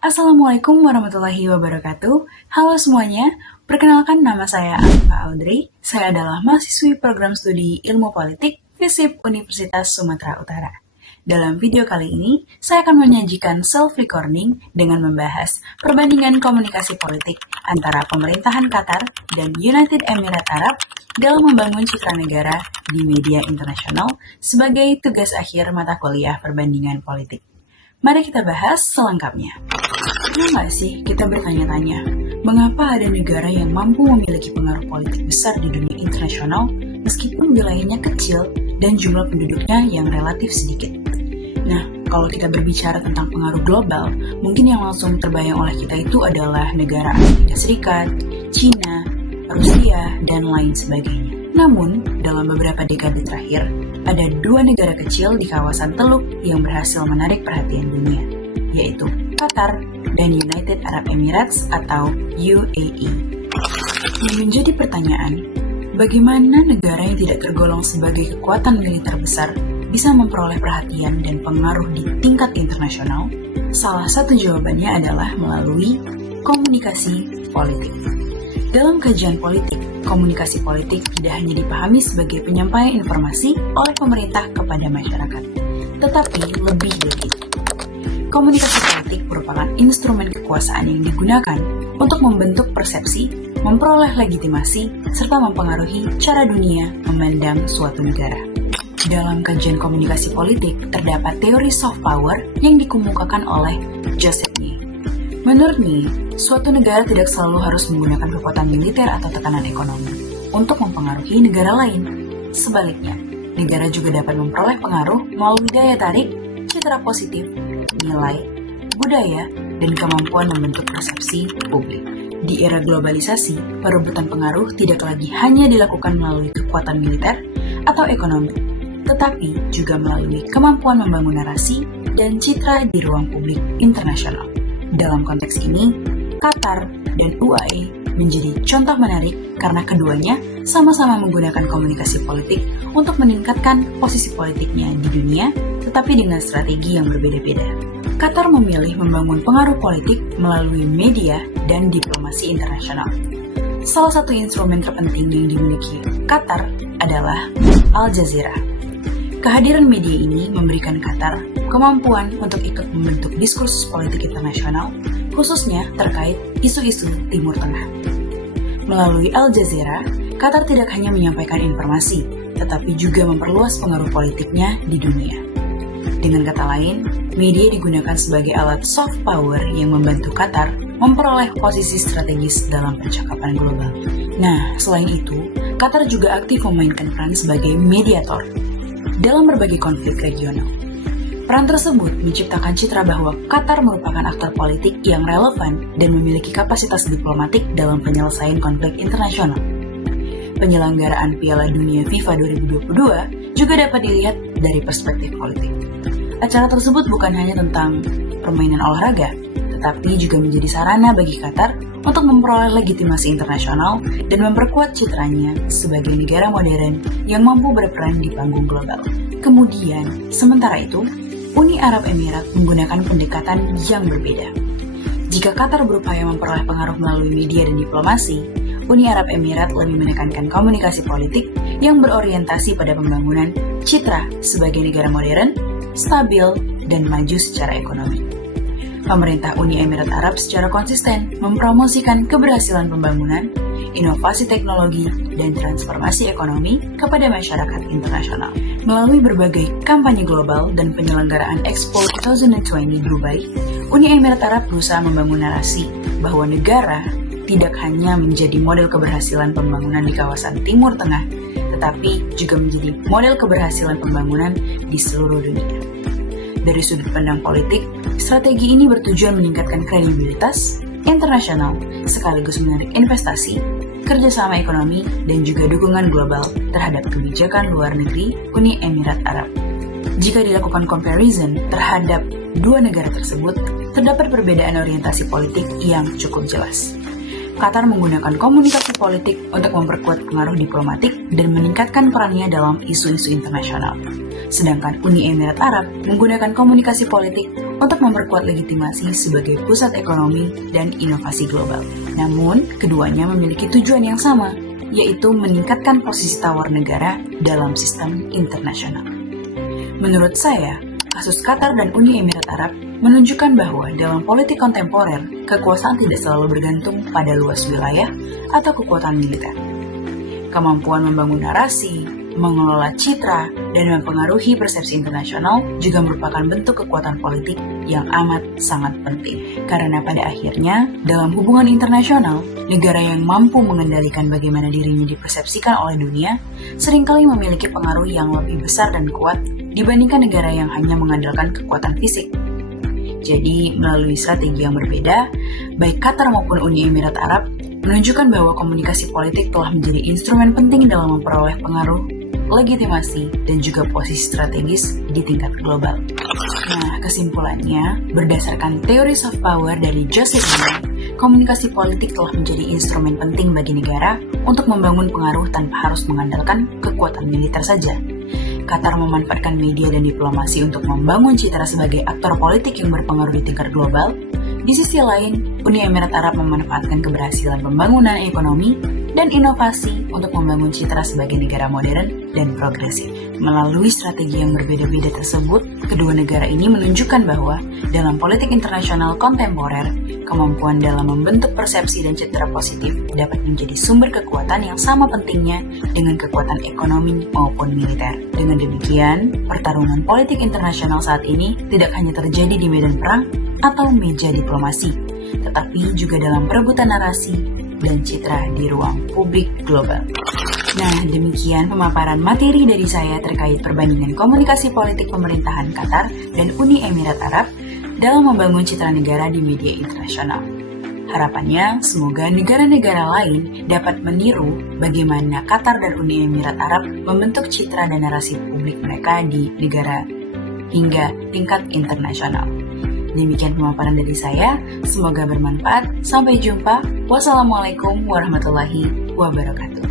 Assalamualaikum warahmatullahi wabarakatuh. Halo semuanya, perkenalkan nama saya Alifa Audrey. Saya adalah mahasiswi program studi Ilmu Politik FISIP Universitas Sumatera Utara. Dalam video kali ini, saya akan menyajikan self-recording dengan membahas perbandingan komunikasi politik antara pemerintahan Qatar dan United Emirat Arab dalam membangun citra negara di media internasional sebagai tugas akhir mata kuliah perbandingan politik. Mari kita bahas selengkapnya. Pernah nggak sih kita bertanya-tanya, mengapa ada negara yang mampu memiliki pengaruh politik besar di dunia internasional meskipun wilayahnya kecil dan jumlah penduduknya yang relatif sedikit? Nah, kalau kita berbicara tentang pengaruh global, mungkin yang langsung terbayang oleh kita itu adalah negara Amerika Serikat, China, Rusia, dan lain sebagainya. Namun, dalam beberapa dekade terakhir, ada dua negara kecil di kawasan Teluk yang berhasil menarik perhatian dunia, yaitu Qatar dan United Arab Emirates atau UAE. Yang menjadi pertanyaan, bagaimana negara yang tidak tergolong sebagai kekuatan militer besar bisa memperoleh perhatian dan pengaruh di tingkat internasional? Salah satu jawabannya adalah melalui komunikasi politik. Dalam kajian politik, komunikasi politik tidak hanya dipahami sebagai penyampaian informasi oleh pemerintah kepada masyarakat, tetapi lebih dari itu. Komunikasi politik merupakan instrumen kekuasaan yang digunakan untuk membentuk persepsi, memperoleh legitimasi, serta mempengaruhi cara dunia memandang suatu negara. Dalam kajian komunikasi politik, terdapat teori soft power yang dikemukakan oleh Joseph Nye. Menurut Nye, suatu negara tidak selalu harus menggunakan kekuatan militer atau tekanan ekonomi untuk mempengaruhi negara lain. Sebaliknya, negara juga dapat memperoleh pengaruh melalui daya tarik, citra positif, nilai, budaya, dan kemampuan membentuk persepsi publik. Di era globalisasi, perebutan pengaruh tidak lagi hanya dilakukan melalui kekuatan militer atau ekonomi, tetapi juga melalui kemampuan membangun narasi dan citra di ruang publik internasional. Dalam konteks ini, Qatar dan UAE menjadi contoh menarik karena keduanya sama-sama menggunakan komunikasi politik untuk meningkatkan posisi politiknya di dunia, tetapi dengan strategi yang berbeda-beda. Qatar memilih membangun pengaruh politik melalui media dan diplomasi internasional. Salah satu instrumen terpenting yang dimiliki Qatar adalah Al Jazeera. Kehadiran media ini memberikan Qatar kemampuan untuk ikut membentuk diskursus politik internasional, khususnya terkait isu-isu Timur Tengah. Melalui Al Jazeera, Qatar tidak hanya menyampaikan informasi, tetapi juga memperluas pengaruh politiknya di dunia. Dengan kata lain, media digunakan sebagai alat soft power yang membantu Qatar memperoleh posisi strategis dalam percakapan global. Nah, selain itu, Qatar juga aktif memainkan peran sebagai mediator dalam berbagai konflik regional. Peran tersebut menciptakan citra bahwa Qatar merupakan aktor politik yang relevan dan memiliki kapasitas diplomatik dalam penyelesaian konflik internasional. Penyelenggaraan Piala Dunia FIFA 2022 juga dapat dilihat dari perspektif politik. Acara tersebut bukan hanya tentang permainan olahraga, tetapi juga menjadi sarana bagi Qatar untuk memperoleh legitimasi internasional dan memperkuat citranya sebagai negara modern yang mampu berperan di panggung global. Kemudian, sementara itu, Uni Arab Emirat menggunakan pendekatan yang berbeda. Jika Qatar berupaya memperoleh pengaruh melalui media dan diplomasi, Uni Arab Emirat lebih menekankan komunikasi politik yang berorientasi pada pembangunan citra sebagai negara modern, stabil, dan maju secara ekonomi. Pemerintah Uni Emirat Arab secara konsisten mempromosikan keberhasilan pembangunan, inovasi teknologi, dan transformasi ekonomi kepada masyarakat internasional. Melalui berbagai kampanye global dan penyelenggaraan Expo 2020 Dubai, Uni Emirat Arab berusaha membangun narasi bahwa negara tidak hanya menjadi model keberhasilan pembangunan di kawasan Timur Tengah, tetapi juga menjadi model keberhasilan pembangunan di seluruh dunia. Dari sudut pandang politik, strategi ini bertujuan meningkatkan kredibilitas internasional sekaligus menarik investasi, kerjasama ekonomi, dan juga dukungan global terhadap kebijakan luar negeri Uni Emirat Arab. Jika dilakukan comparison terhadap dua negara tersebut, terdapat perbedaan orientasi politik yang cukup jelas. Qatar menggunakan komunikasi politik untuk memperkuat pengaruh diplomatik dan meningkatkan perannya dalam isu-isu internasional. Sedangkan Uni Emirat Arab menggunakan komunikasi politik untuk memperkuat legitimasi sebagai pusat ekonomi dan inovasi global. Namun, keduanya memiliki tujuan yang sama, yaitu meningkatkan posisi tawar negara dalam sistem internasional. Menurut saya, kasus Qatar dan Uni Emirat Arab menunjukkan bahwa dalam politik kontemporer, kekuasaan tidak selalu bergantung pada luas wilayah atau kekuatan militer. Kemampuan membangun narasi, mengelola citra, dan mempengaruhi persepsi internasional juga merupakan bentuk kekuatan politik yang amat sangat penting. Karena pada akhirnya, dalam hubungan internasional, negara yang mampu mengendalikan bagaimana dirinya dipersepsikan oleh dunia seringkali memiliki pengaruh yang lebih besar dan kuat dibandingkan negara yang hanya mengandalkan kekuatan fisik. Jadi, melalui strategi yang berbeda, baik Qatar maupun Uni Emirat Arab menunjukkan bahwa komunikasi politik telah menjadi instrumen penting dalam memperoleh pengaruh, legitimasi, dan juga posisi strategis di tingkat global. Nah, kesimpulannya, berdasarkan teori soft power dari Joseph Nye, komunikasi politik telah menjadi instrumen penting bagi negara untuk membangun pengaruh tanpa harus mengandalkan kekuatan militer saja. Qatar memanfaatkan media dan diplomasi untuk membangun citra sebagai aktor politik yang berpengaruh di tingkat global. Di sisi lain, Uni Emirat Arab memanfaatkan keberhasilan pembangunan ekonomi dan inovasi untuk membangun citra sebagai negara modern dan progresif. Melalui strategi yang berbeda-beda tersebut, kedua negara ini menunjukkan bahwa dalam politik internasional kontemporer, kemampuan dalam membentuk persepsi dan citra positif dapat menjadi sumber kekuatan yang sama pentingnya dengan kekuatan ekonomi maupun militer. Dengan demikian, pertarungan politik internasional saat ini tidak hanya terjadi di medan perang atau meja diplomasi, tetapi juga dalam perebutan narasi dan citra di ruang publik global. Nah, demikian pemaparan materi dari saya terkait perbandingan komunikasi politik pemerintahan Qatar dan Uni Emirat Arab dalam membangun citra negara di media internasional. Harapannya, semoga negara-negara lain dapat meniru bagaimana Qatar dan Uni Emirat Arab membentuk citra dan narasi publik mereka di negara hingga tingkat internasional. Demikian pemaparan dari saya, semoga bermanfaat. Sampai jumpa. Wassalamualaikum warahmatullahi wabarakatuh.